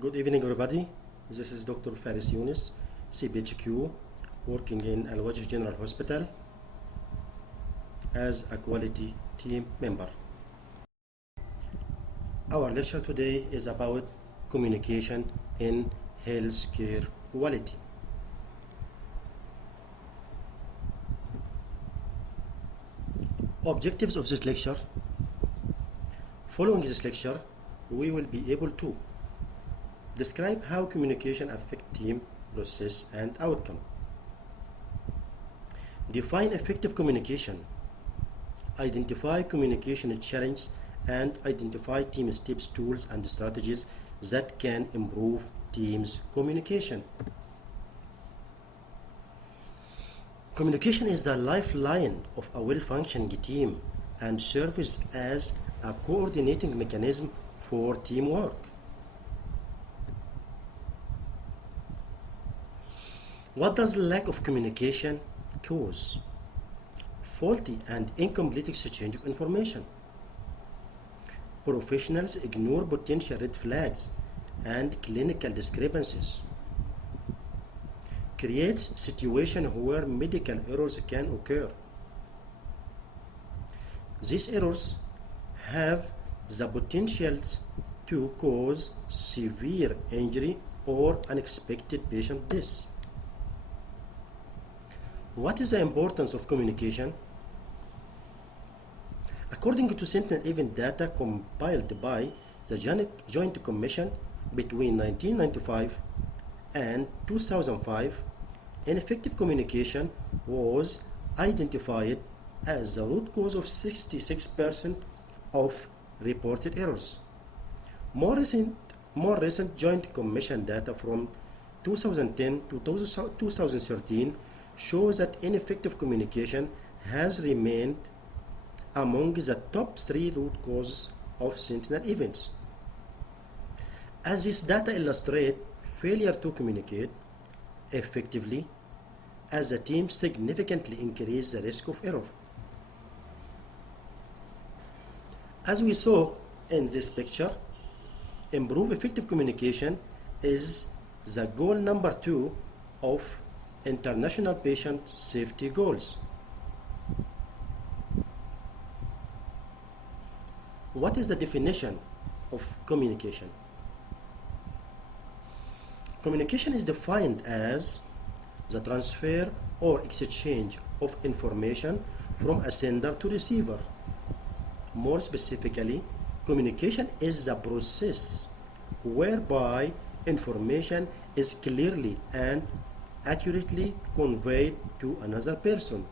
Good evening, everybody. This is Dr. Fares Younis, CPHQ, working in Al Wajh General Hospital as a quality team member. Our lecture today is about communication in healthcare quality. Objectives of this lecture. Following this lecture, we will be able to describe how communication affects team process and outcome. Define effective communication. Identify communication challenges and identify team steps, tools, and strategies that can improve team's communication. Communication is the lifeline of a well-functioning team and serves as a coordinating mechanism for teamwork. What does lack of communication cause? Faulty and incomplete exchange of information. Professionals ignore potential red flags and clinical discrepancies. Creates situation where medical errors can occur. These errors have the potential to cause severe injury or unexpected patient death. What is the importance of communication? According to Sentinel event data compiled by the Joint Commission between 1995 and 2005, ineffective communication was identified as the root cause of 66% of reported errors. More recent Joint Commission data from 2010 to 2013 shows that ineffective communication has remained among the top 3 root causes of Sentinel events. As this data illustrates, failure to communicate effectively as a team significantly increases the risk of error. As we saw in this picture, improve effective communication is the goal number 2 of International Patient Safety Goals. What is the definition of communication? Communication is defined as the transfer or exchange of information from a sender to receiver. More specifically, communication is the process whereby information is clearly and accurately conveyed to another person.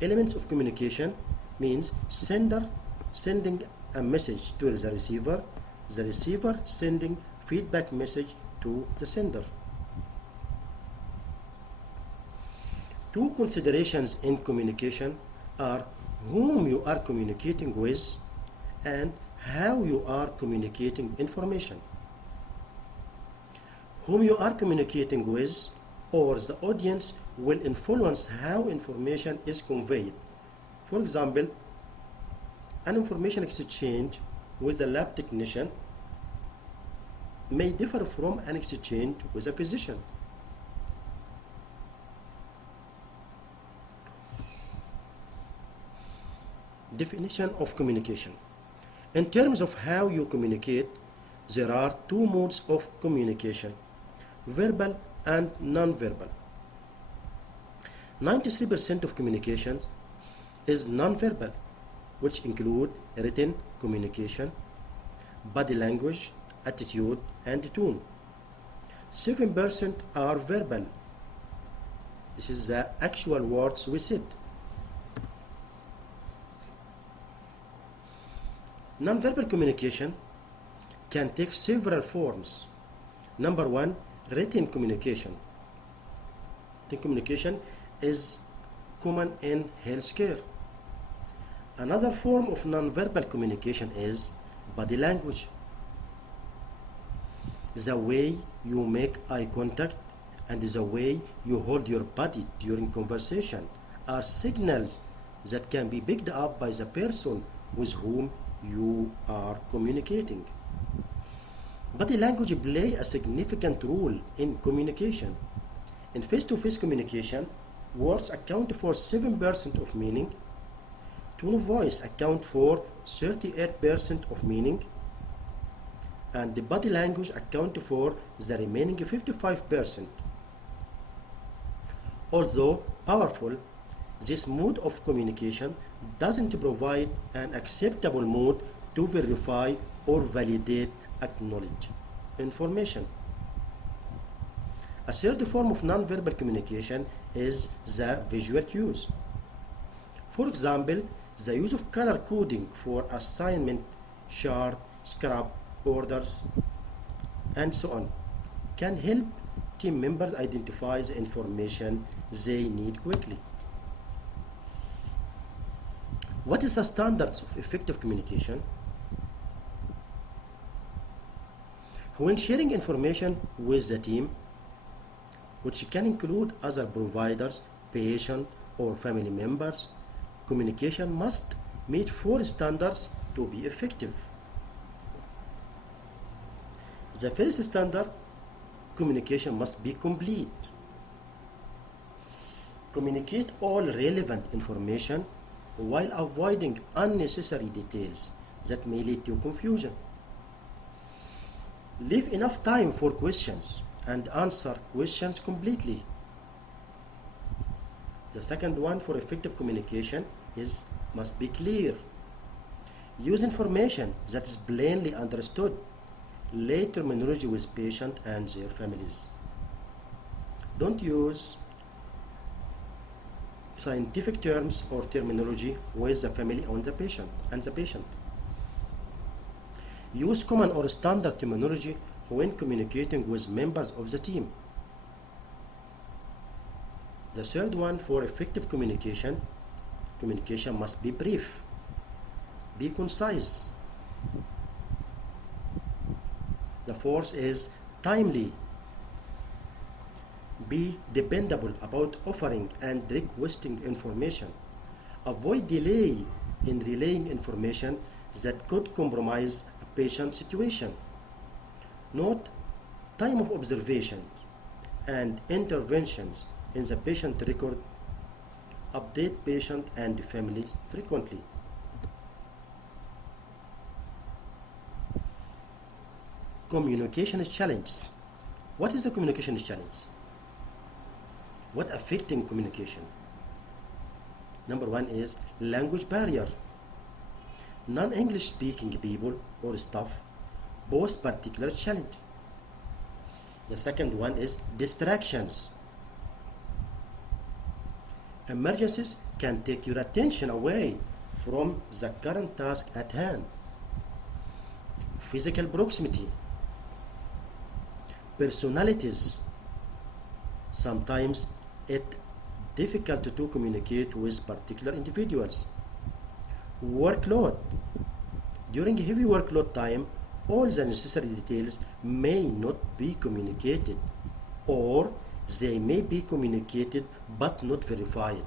Elements of communication means sender sending a message to the receiver sending feedback message to the sender. 2 considerations in communication are whom you are communicating with and how you are communicating information. Whom you are communicating with or the audience will influence how information is conveyed. For example, an information exchange with a lab technician may differ from an exchange with a physician. Definition of communication. In terms of how you communicate, there are 2 modes of communication: verbal and non-verbal. 93% of communication is non-verbal, which include written communication, body language, attitude, and tone. 7% are verbal. This is the actual words we said. Non-verbal communication can take several forms. Number 1, written communication. Written communication is common in healthcare. Another form of non-verbal communication is body language. The way you make eye contact and the way you hold your body during conversation are signals that can be picked up by the person with whom you are communicating. Body language play a significant role in communication. In face-to-face communication, words account for 7% of meaning, tone of voice account for 38% of meaning, and the body language account for the remaining 55%. Although powerful, this mode of communication doesn't provide an acceptable mode to verify or validate acknowledged information. A third form of nonverbal communication is the visual cues. For example, the use of color coding for assignment, chart, scrap, orders, and so on can help team members identify the information they need quickly. What is the standards of effective communication? When sharing information with the team, which can include other providers, patient, or family members, communication must meet 4 standards to be effective. The first standard, communication must be complete. Communicate all relevant information while avoiding unnecessary details that may lead to confusion. Leave enough time for questions and answer questions completely. The second one for effective communication must be clear. Use information that is plainly understood. Lay terminology with patients and their families. Don't use scientific terms or terminology with the family and the patient. Use common or standard terminology when communicating with members of the team. The third one for effective communication must be brief. Be concise. The fourth is timely. Be dependable about offering and requesting information. Avoid delay in relaying information that could compromise a patient's situation. Note time of observation and interventions in the patient record. Update patient and families frequently. Communication challenges. What is a communication challenge? What affecting communication? Number 1 is language barrier. Non-English speaking people or staff pose particular challenge. The second one is distractions. Emergencies can take your attention away from the current task at hand. Physical proximity. Personalities. Sometimes it's difficult to communicate with particular individuals. Workload. During heavy workload time, all the necessary details may not be communicated, or they may be communicated but not verified.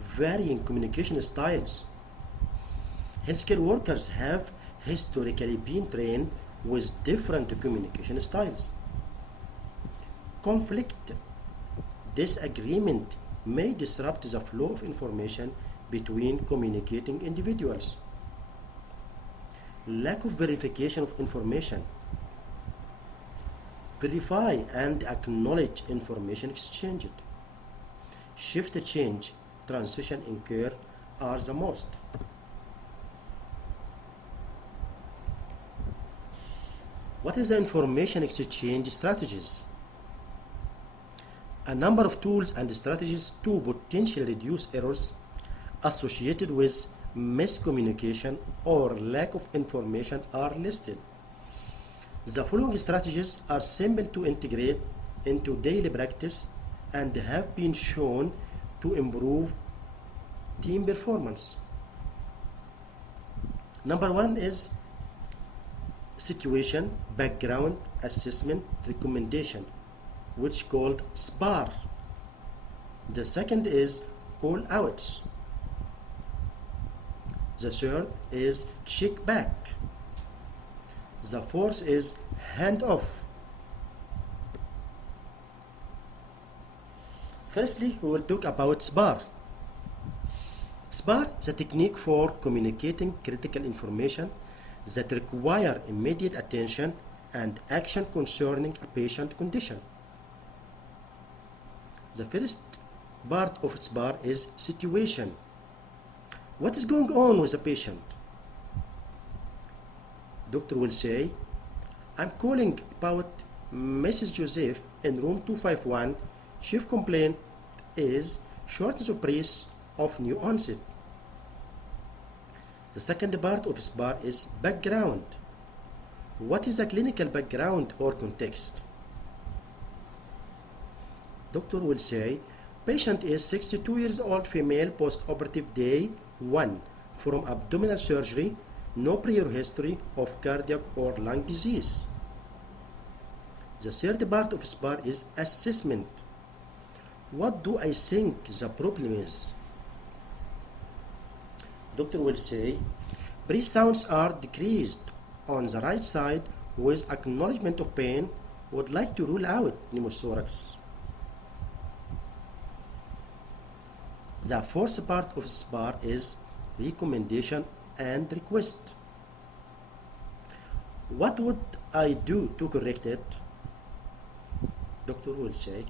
Varying communication styles. Healthcare workers have historically been trained with different communication styles. Conflict. Disagreement may disrupt the flow of information between communicating individuals. Lack of verification of information. Verify and acknowledge information exchanged. Shift change, transition incur are the most. What is the information exchange strategies? A number of tools and strategies to potentially reduce errors associated with miscommunication or lack of information are listed. The following strategies are simple to integrate into daily practice and have been shown to improve team performance. Number 1 is situation background assessment recommendation, which called SPAR. The second is call outs. The third is check back. The fourth is hand-off. Firstly, we will talk about SPAR. SPAR is a technique for communicating critical information that require immediate attention and action concerning a patient condition. The first part of SPAR is situation. What is going on with the patient? Doctor will say, I'm calling about Mrs. Joseph in room 251. Chief complaint is shortness of breath of new onset. The second part of SPAR is background. What is the clinical background or context? Doctor will say, patient is 62 years old female, post-operative day 1 from abdominal surgery, no prior history of cardiac or lung disease. The third part of SPAR is assessment. What do I think the problem is? Doctor will say, breath sounds are decreased on the right side with acknowledgement of pain, would like to rule out pneumothorax. The fourth part of SPAR is recommendation and request. What would I do to correct it? Doctor will say,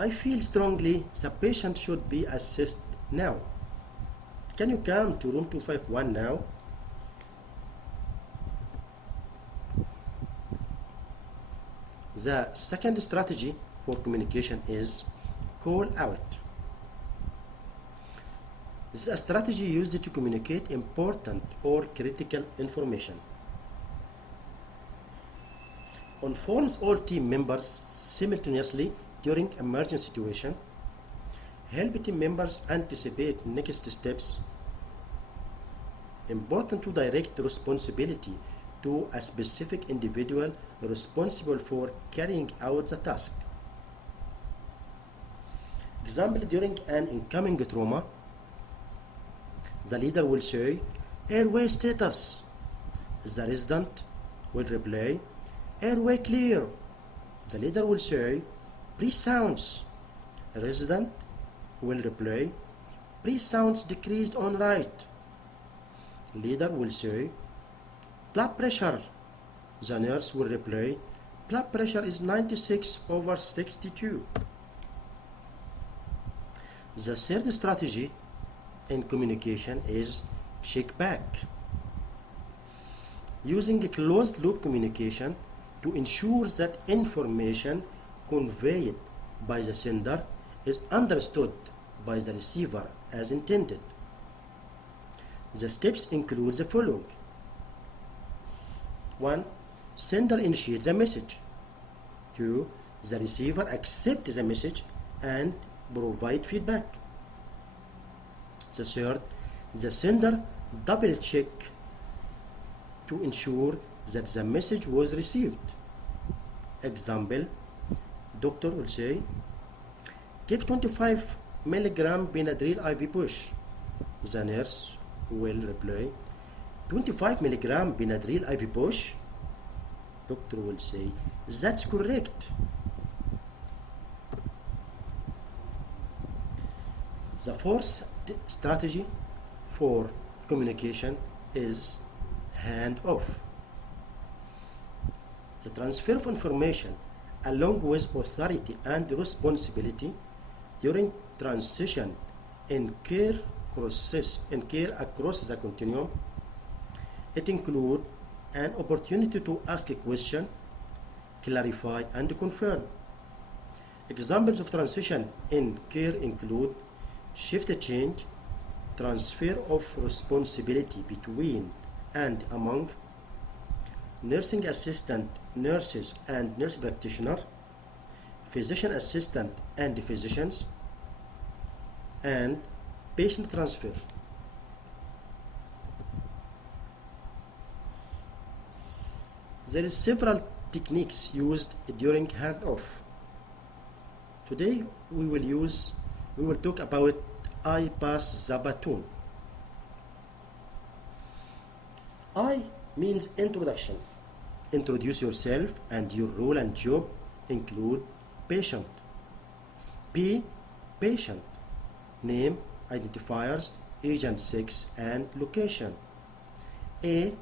I feel strongly the patient should be assessed now. Can you come to room 251 now? The second strategy for communication is call out. This is a strategy used to communicate important or critical information. Informs all team members simultaneously during emergency situation. Help team members anticipate next steps. Important to direct responsibility to a specific individual responsible for carrying out the task. Example, during an incoming trauma, the leader will say, airway status. The resident will reply, airway clear. The leader will say, breath sounds. Resident will reply, breath sounds decreased on right. Leader will say, blood pressure. The nurse will reply, blood pressure is 96/62. The third strategy in communication is check back. Using a closed loop communication to ensure that information conveyed by the sender is understood by the receiver as intended. The steps include the following. 1. Sender initiates the message. 2. The receiver accepts the message and provide feedback. The third, the sender double check to ensure that the message was received. Example, doctor will say, give 25 milligram Benadryl IV push. The nurse will reply, 25 milligram Benadryl IV push. Doctor will say, that's correct. The fourth strategy for communication is hand-off. The transfer of information along with authority and responsibility during transition in care across the continuum. It includes an opportunity to ask a question, clarify and confirm. Examples of transition in care include shift change, transfer of responsibility between and among nursing assistant, nurses and nurse practitioner, physician assistant and physicians, and patient transfer. There is several techniques used during hand-off. Today we will talk about I pass the baton. I means introduction. Introduce yourself and your role and job. Include patient. Be patient. Name, identifiers, age and sex, and location. A.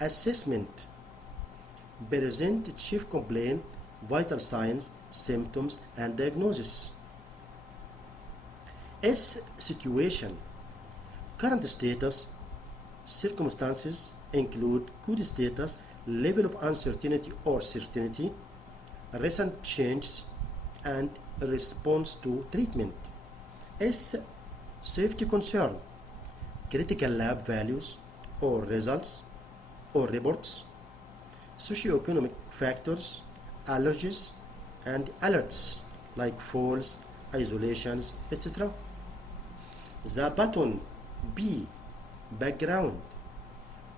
Assessment. Present chief complaint, vital signs, symptoms, and diagnosis. S. Situation. Current status, circumstances, include good status, level of uncertainty or certainty, recent changes, and response to treatment. S. Safety concern, critical lab values or results or reports, socioeconomic factors, allergies, and alerts like falls, isolations, etc. The button B. Background,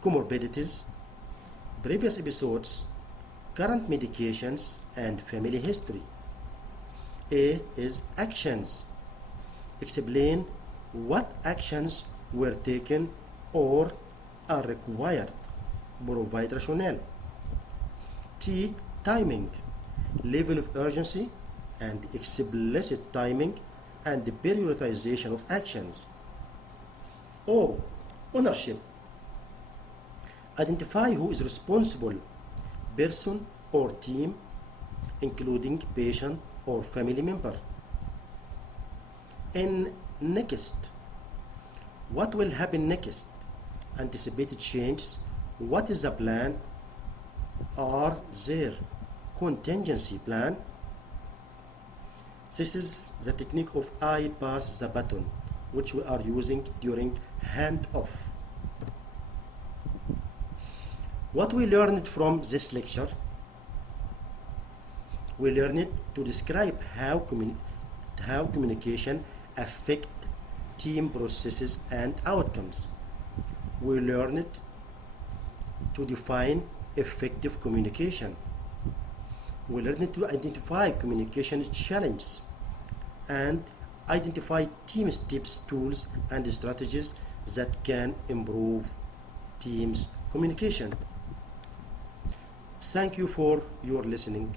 comorbidities, previous episodes, current medications, and family history. A is actions. Explain what actions were taken or are required. Provide rationale. T. Timing, level of urgency and explicit timing and the prioritization of actions. O. Ownership. Identify who is responsible, person or team, including patient or family member. N. Next. What will happen next? Anticipated changes. What is the plan? Are there contingency plan? This is the technique of I pass the baton, which we are using during handoff. What we learned from this lecture? We learned to describe how communication affect team processes and outcomes. We learned to define effective communication. We learned to identify communication challenges and identify team steps, tools, and strategies that can improve teams' communication. Thank you for your listening.